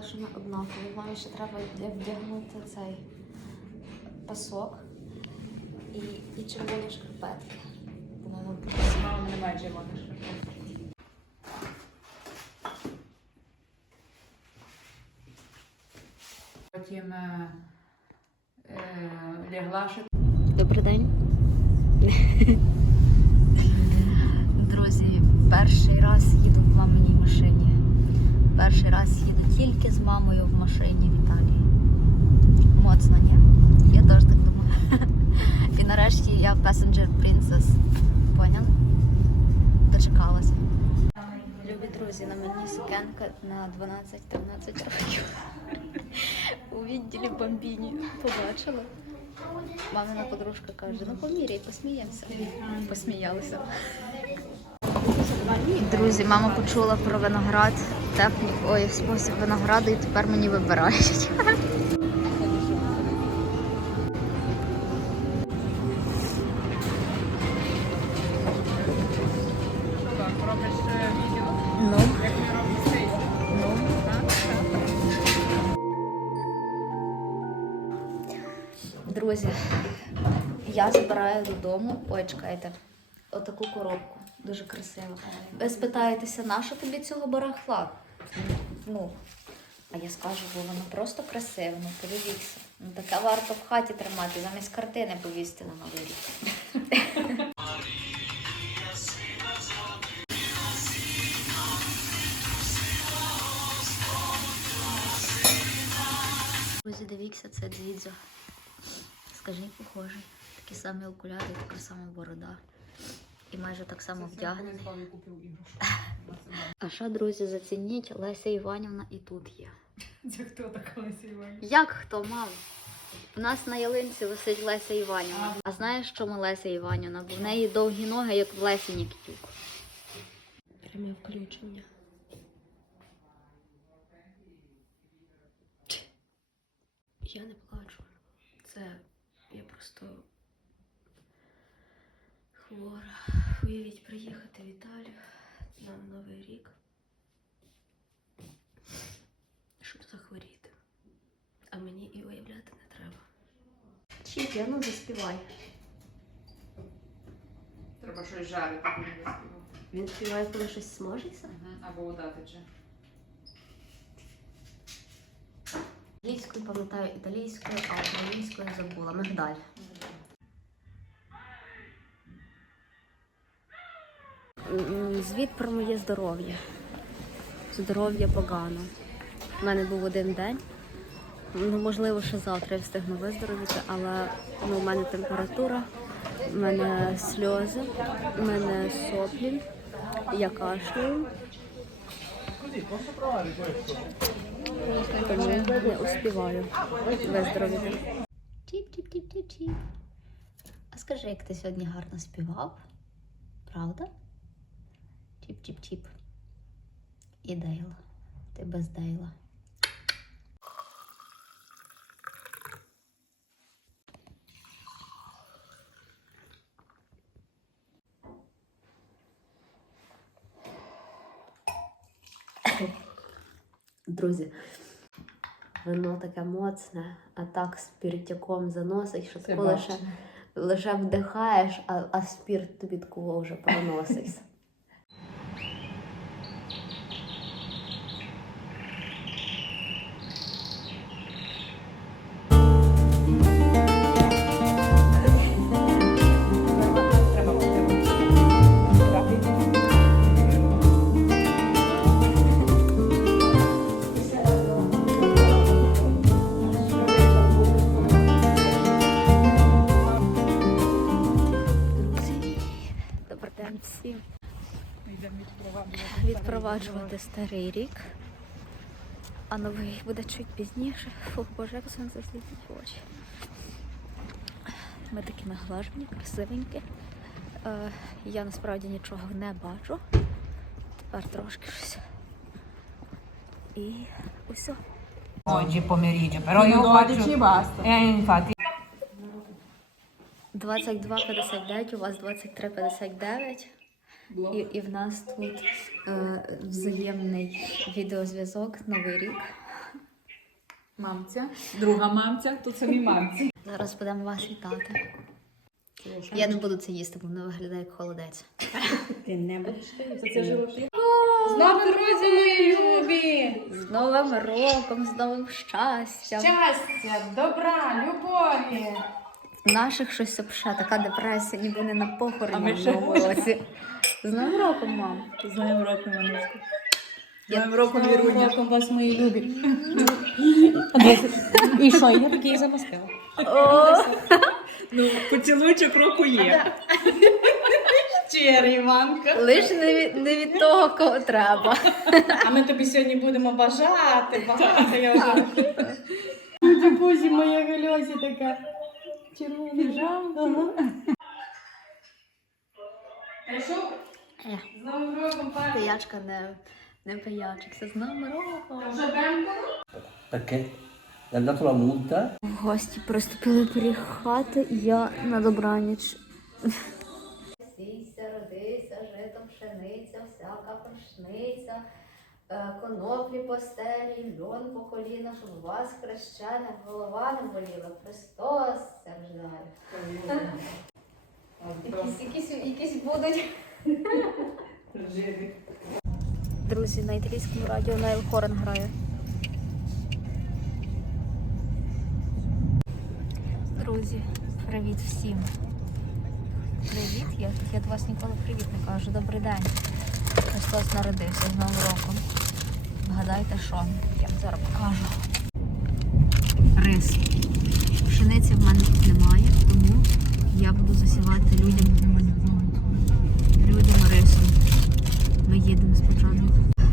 Сказала, що однакові. Мамі ще треба вдягнути цей пасок і, і червоні шкарпетки. Буде Мама немає червоних шкарпеток. Потім е, е, лягла ще Добрий день. Друзі, перший раз їду в маминій машині. Перший раз їду тільки з мамою в машині в Італії. Моцно, ні? Я теж так думаю. І нарешті я Passenger Princess. Поняли? Дочекалася. Любі друзі, на мені сукенка на 12-13 років. У відділі бомбіні. Побачила. Мамина подружка каже, ну поміряй, посміємося. Посміялися. Друзі, мама почула про виноград, техніку, ой, спосіб винограду і тепер мені вибирають. ну. Друзі, я забираю додому. Ой, чекайте, отаку коробку. Дуже красиво. Ви спитаєтеся, нащо тобі цього барахла? Ну, а я скажу, бо воно просто красиве, ну подивіться. Ну таке варто в хаті тримати, замість картини повісти на новий рік. Друзі, дивіться, це дзідзо. Скажіть, похожий. Такі самі окуляри, така сама борода. І майже так само вдягнений. А що, друзі, зацініть, Леся Іванівна і тут є. Це хто така Леся Іванівна? Як хто мав? У нас на ялинці висить Леся Іванівна. А знаєш, чому Леся Іванівна? Бо в неї довгі ноги, як в Лесі Нікітюк. Пряме включення. Я не плачу. Це я просто хвора. Уявіть приїхати в Італію на Новий рік. Щоб захворіти. А мені і уявляти не треба. Чіп, я ну заспівай. Треба щось жарити, коли не співав. Він співає, коли щось сможеться. Або вода тече. Англійською пам'ятаю італійською, а українською забула. Мигдаль. Звіт про моє здоров'я. Здоров'я погано. У мене був один день. Ну, можливо, ще завтра я встигну виздоровіти, але ну, у мене температура, у мене сльози, у мене соплі, я кашляю. Тому не успіваю виздоровіти. Тіп-тіп-тіп-тіп-тіп. А скажи, як ти сьогодні гарно співав? Правда? Тіп-тіп-тіп. І Дейла. Ти без Дейла. Друзі, вино таке моцне, а так спіртяком заносить, що тако лише, лише вдихаєш, а, а спірт тобі такого вже проноситься. Відпроваджувати старий рік, а новий буде чуть пізніше. Фу, боже, як сонце світить в очі. Ми такі наглажені, красивенькі. Е, я насправді нічого не бачу. Тепер трошки щось. І усе. Oggi pomeriggio, però io Fino alle 12 faccio... basta. Eh, infatti. 22.59, у вас 23.59. І, і в нас тут е, взаємний відеозв'язок, новий рік. Мамця, друга мамця, тут самі мамці. Зараз будемо вас вітати. Я не буду це їсти, бо воно виглядає як холодець. Ти не будеш ти? Це животи. З новим розі, мої любі! З Новим роком, з новим щастям. Щастя, добра, любові! В наших щось обша, така депресія, ніби не на похороні в ще- новому році. З новим роком, мам. З новим роком, Мануську. З новим роком, з Новим роком вас, мої любі. І що, я такий замастила. О, Ну, поцілуйчик року є. Щирий, Іванка. лиш не від, не від того, кого треба. А ми тобі сьогодні будемо бажати, багато я вже. Бузі моя гальосі така. Червона. Прийшов? Е. З Новим роком, пані. Пиячка не, не пиячик, це з новим роком. Вже? Perché è andato la В гості приступили поріг хати, і я на добраніч. Сійся, родися, жито, пшениця, всяка пашниця, е, коноплі по стелі, льон по коліна, щоб у вас хрещена голова не боліла. Христос страждає. Якісь, якісь, будуть. Друзі, на італійському радіо Найл Хорен грає. Друзі, привіт всім. Привіт, я, я до вас ніколи привіт не кажу. Добрий день. Христос народився з Новим роком. Вгадайте, що? Я вам зараз покажу. Рис. Пшениці в мене тут немає, тому я буду засівати людям, людям рисом. Ми їдемо спочатку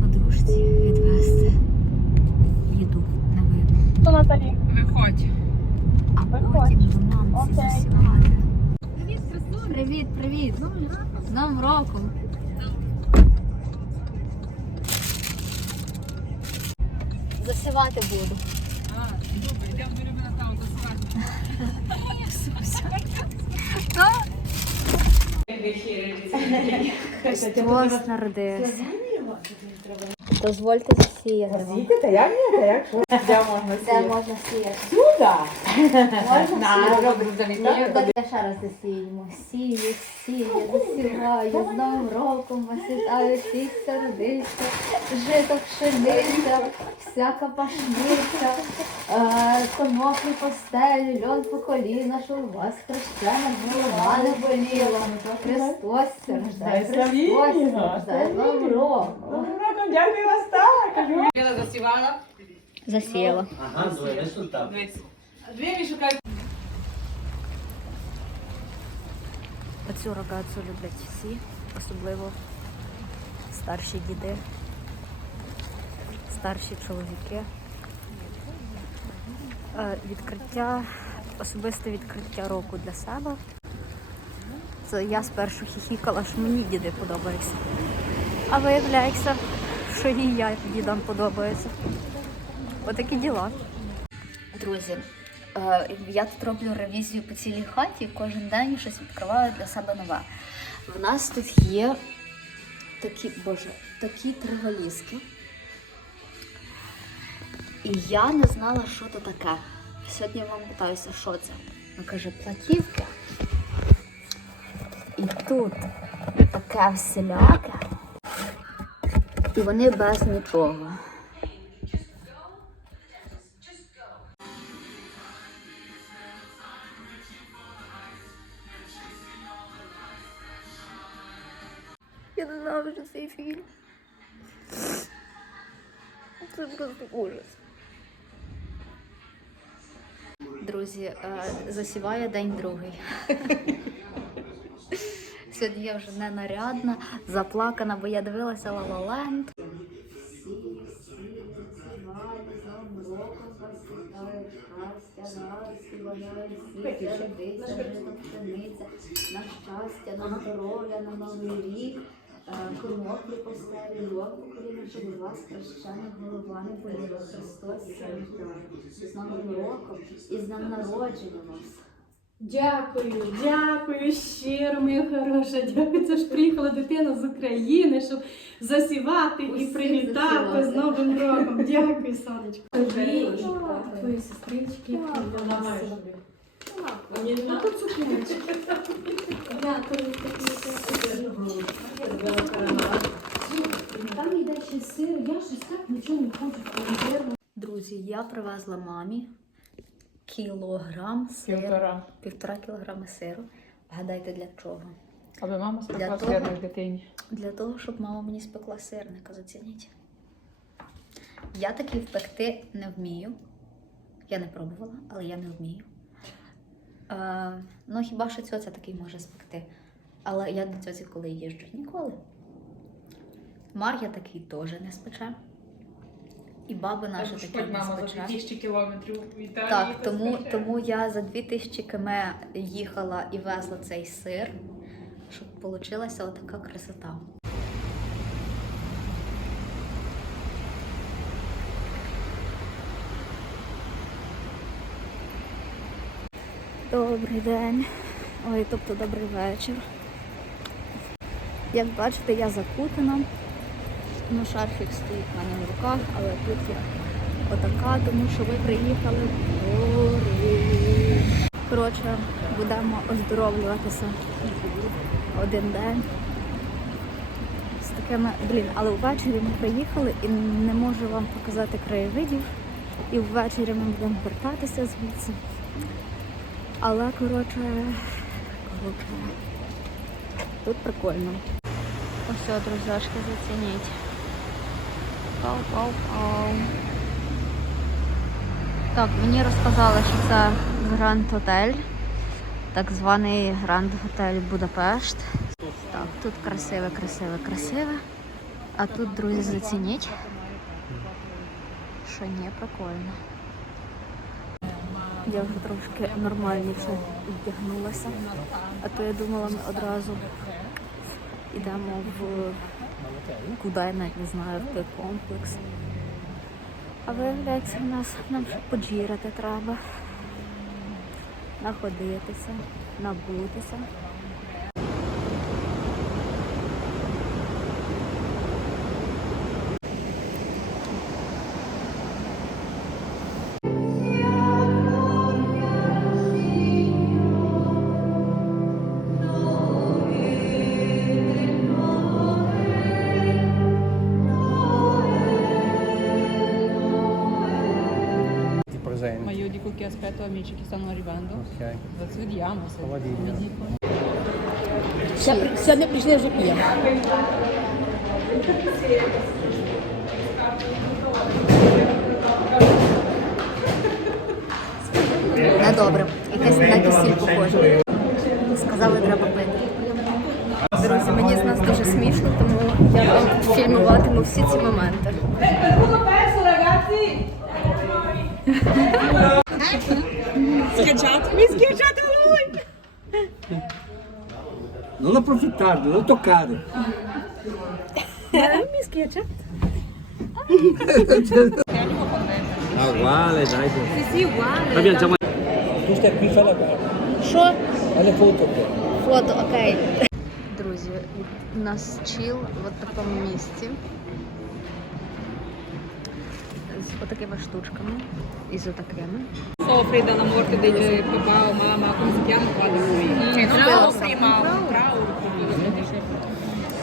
подружці відвезти їду, не видно. Виходь. А потім до мамці засівати. Привіт, привіт! З Новим роком! Засівати буду. Христос народився. Дозвольте вам. Та як ні, та як що? Де можна Де можна сіяти? Сюди. Можна На, сіяти? замітання. Ну, ще раз засіємо. Сію, сію, засіваю, з Новим роком вас вітаю, всіх родився, жито пшениця, всяка пашниця, е, коноплі по стелі, льон по коліна, що у вас хрещена голова не боліла. Христос страждає, Христос страждає, з Новим роком. Дякую вас так. Я засівала. Засіяла. Ah, dove è risultato? Дві шукають. Оцю рогацу люблять всі, особливо старші діди, старші чоловіки. Е, Відкриття, особисте відкриття року для себе. Це я спершу хіхікала, що мені діди подобаються. А виявляється, що і я дідам подобаються. Отакі діла. Друзі, е, я тут роблю ревізію по цілій хаті, кожен день щось відкриваю для себе нове. В нас тут є такі, боже, такі три. І я не знала, що це таке. Сьогодні я вам питаюся, що це. Вона каже, платівки. І тут таке всіляке. І вони без нічого. Я ненавижу цей фільм. Це просто ужас. Друзі, е, засіває день другий. Сьогодні я вже не нарядна, заплакана, бо я дивилася La La Land. На щастя, на здоров'я, на новий рік. Е, Коноплі по стелі, льон по коліна, щоб у вас хрещена голова не. Христос. З Новим роком і з днем народження вас. Дякую, дякую щиро, моя хороша. Дякую, це ж приїхала дитина з України, щоб засівати і Усіх привітати з. Новим роком. Дякую, сонечко. Тобі твої сестрички. Дякую. Там йде ще сир, я щось так нічого не хочу. Друзі, я привезла мамі кілограм сиру. Півтора. Півтора кілограми сиру. Гадайте для чого? Аби мама Для спекла того- дитині. Для того, щоб мама мені спекла сирника, зацініть. Я такий впекти не вмію. Я не пробувала, але я не вмію. Е, ну, хіба що цьоця такий може спекти. Але я до цьоці коли їжджу ніколи. Мар'я такий теж не спече. І баби наші ж такі не мама за 2000 кілометрів в Італії. Так, то тому, тому я за 2000 км їхала і везла цей сир, щоб вийшла отака красота. Добрий день. Ой, тобто добрий вечір. Як бачите, я закутана. Ну, шарфік стоїть в мене в руках, але тут я отака, тому що ми приїхали в гори. Коротше, будемо оздоровлюватися один день. З такими, блін, але ввечері ми приїхали і не можу вам показати краєвидів. І ввечері ми будемо вертатися звідси. Але коротше, коротше, тут прикольно. Ось, друзяшки, зацініть. Пау-пау-пау. Так, мені розказали, що це Гранд Готель, так званий Гранд Готель Будапешт. Так, тут красиве, красиве, красиве. А тут, друзі, зацініть. Що не прикольно. Я вже трошки нормальніше вдягнулася. А то я думала, ми одразу йдемо в куди я навіть не знаю, в той комплекс. А виявляється, в нас нам ще поджірати треба. Находитися, набутися. Ma io aspetto amici che stanno arrivando. Ok. Adesso vediamo se Prova a dirglielo. mi dicono. Сьогодні прийшли вже п'ємо. Недобре. Якесь на кисіль похоже. Сказали, треба пити. Друзі, мені з нас дуже смішно, тому я вам фільмуватиму всі ці моменти. Non approfittare, non toccare. Ah, uguale, dai. Sì, sì, uguale. Abbiamo già Tu stai qui, fai la guardia. Що? Fai le foto te. Фото, окей. Друзі, у нас чіл в от такому місці. Отакими штучками. І з отакими. Soffri della morte del papà o mamma, come si chiama quando lui? Trauer. prima un trauer.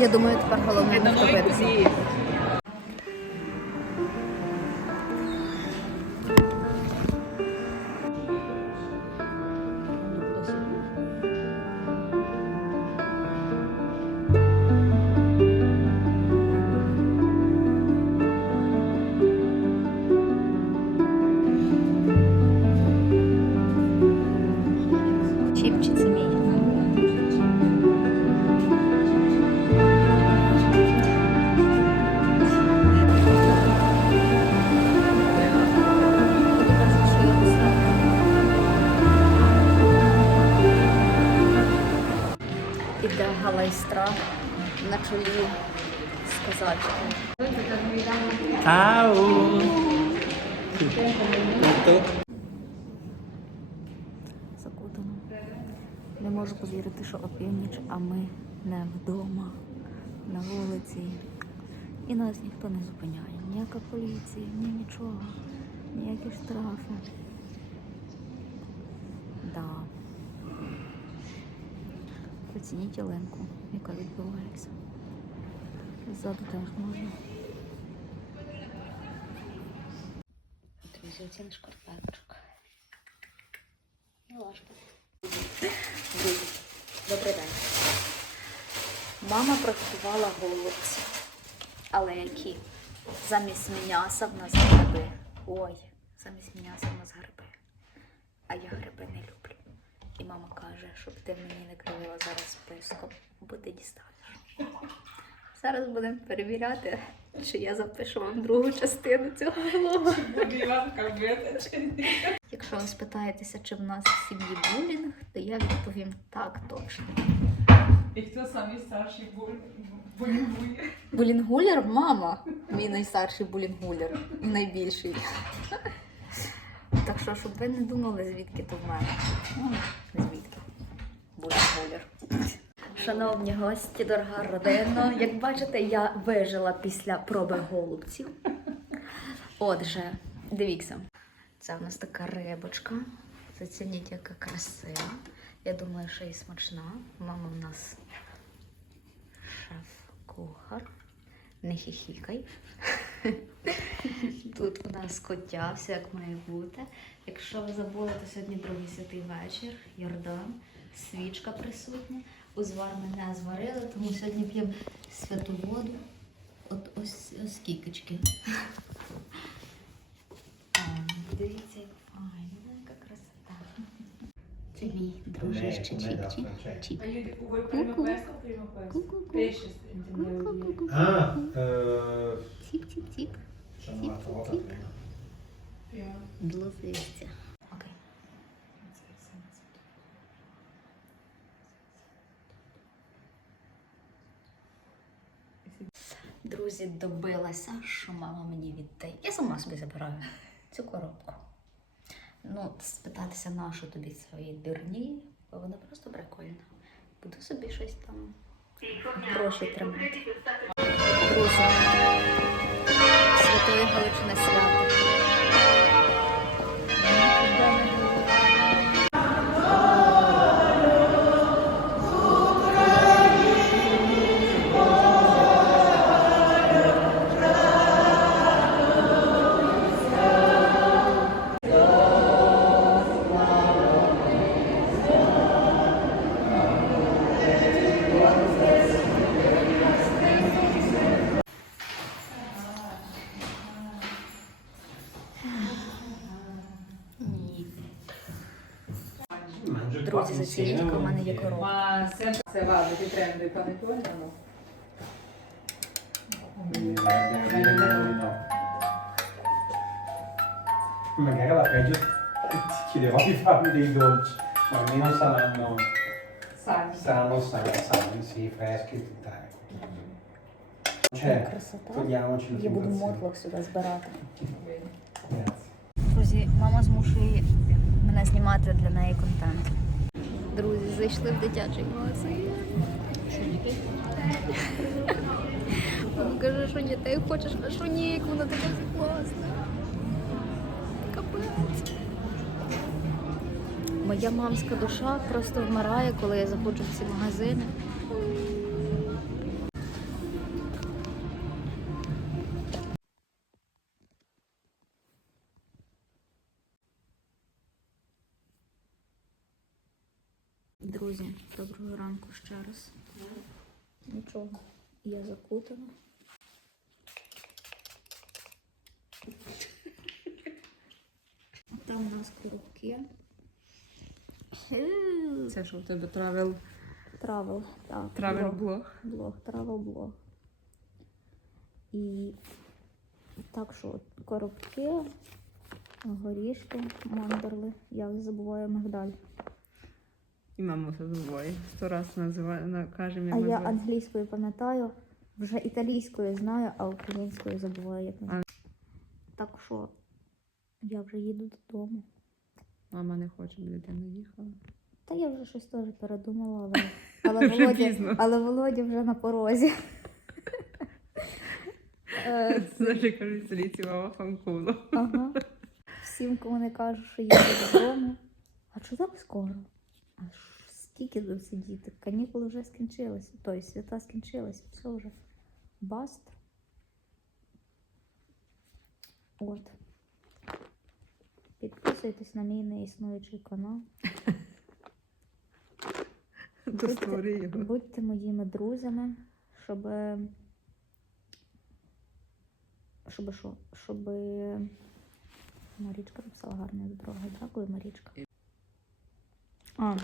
Я думаю, тепер головне E не втопитися. Tutto? Закутано. можу повірити, що опівніч, а ми не вдома, на вулиці. І нас ніхто не зупиняє. Ніяка поліція, ні нічого, ніякі штрафи. Да. Оцініть ялинку, яка відбувається. Ззаду теж можна. Друзі, оціни шкарпеточок. Добрий день. Мама приготувала голубці. Але які? Замість м'яса в нас гриби. Ой, замість м'яса в нас гриби. А я гриби не люблю. І мама каже, щоб ти мені не кривила зараз списком, бо ти дістанеш. Зараз будемо перевіряти, чи я запишу вам другу частину цього влогу. Якщо ви спитаєтеся, чи в нас в сім'ї булінг, то я відповім так точно. І хто самий старший булінгує? Булінгулер мама. Мій найстарший булінгулер і найбільший. Так що, щоб ви не думали, звідки то в мене. Ну, звідки. Булінгулер. Шановні гості, дорога родина. Як бачите, я вижила після проби голубців. Отже, дивіться. Це у нас така рибочка. Зацініть, яка красива. Я думаю, що і смачна. Мама в нас шеф-кухар. Не хіхікай. Тут у нас коття, все як має бути. Якщо ви забули, то сьогодні другий святий вечір, Йордан, свічка присутня. Узвар ми не зварили, тому сьогодні п'ємо святу воду. От ось, ось кікочки. А, Дивіться, як файно, яка красота. Це мій дружище Чіп-Чіп. Чіп. Ку-ку. Ку-ку-ку. Fatto volta prima. Близиться. Окей. Друзі, добилася, що мама мені віддає. Я сама собі забираю цю коробку. Ну, спитатися, на що тобі свої дурні, бо вона просто прикольна. Буду собі щось там гроші тримати. Друзі, Святої Галичини свято. Se vado ti prendo il panettone o no? eh, no. Magari alla peggio ti chiederò di farmi dei dolci, ma almeno saranno, Sai. saranno sani, sani, sì, freschi e tutta. Cioè, togliamoci la Я буду мотлох сюди збирати. Grazie. Друзі, мама змушує мене знімати для неї контент. Друзі, зайшли в дитячий магазин. Мама каже, що ти хочеш, а що ні, як вона така класна. Капець. Моя мамська душа просто вмирає, коли я заходжу в ці магазини. Ранку ще раз. Нічого, я закутана. Там у нас коробки. Це що в тебе travel, Травел, так. блог. блог? Блог, травел блог. І так що коробки, горішки, мандерли. Я забуваю мигдаль. І мама забуває. Сто раз називає, на- каже мені. А я називає. англійською пам'ятаю, вже італійською знаю, а українською забуваю, як називається. Так що я вже їду додому. Мама не хоче, бо дитина їхала. Та я вже щось теж передумала, але, але, Володя, але Володя вже на порозі. Е, Знаєш, кажуть, селіці мама фанкулу. Ага. Всім, кому не кажу, що їду додому. А чого так скоро? Скільки тут сидіти? Канікули вже скінчилися. Тобто свята скінчилися. Все вже. Баст. От. Підписуйтесь на мій неіснуючий канал. Його. Будьте моїми друзями, щоб. Щоб що? Щоб. Марічка написала гарне дорога. Дякую, Марічка. А,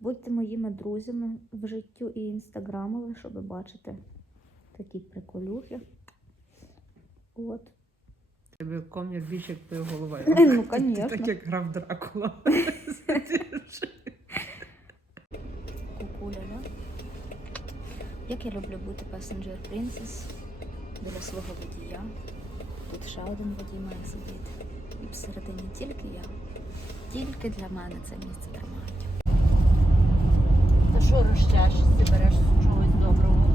будьте моїми друзями в життю і інстаграмові, щоб бачити такі приколюхи. От. Тебе комір більше, як твоя голова. Ну, Ти конечно. так як грав Дракула. Кукуля, да? Як я люблю бути Passenger Princess біля свого водія. Тут ще один водій має сидіти. І всередині тільки я. Тільки для мене це місце тримають. Що розчаш, ти береш чогось доброго?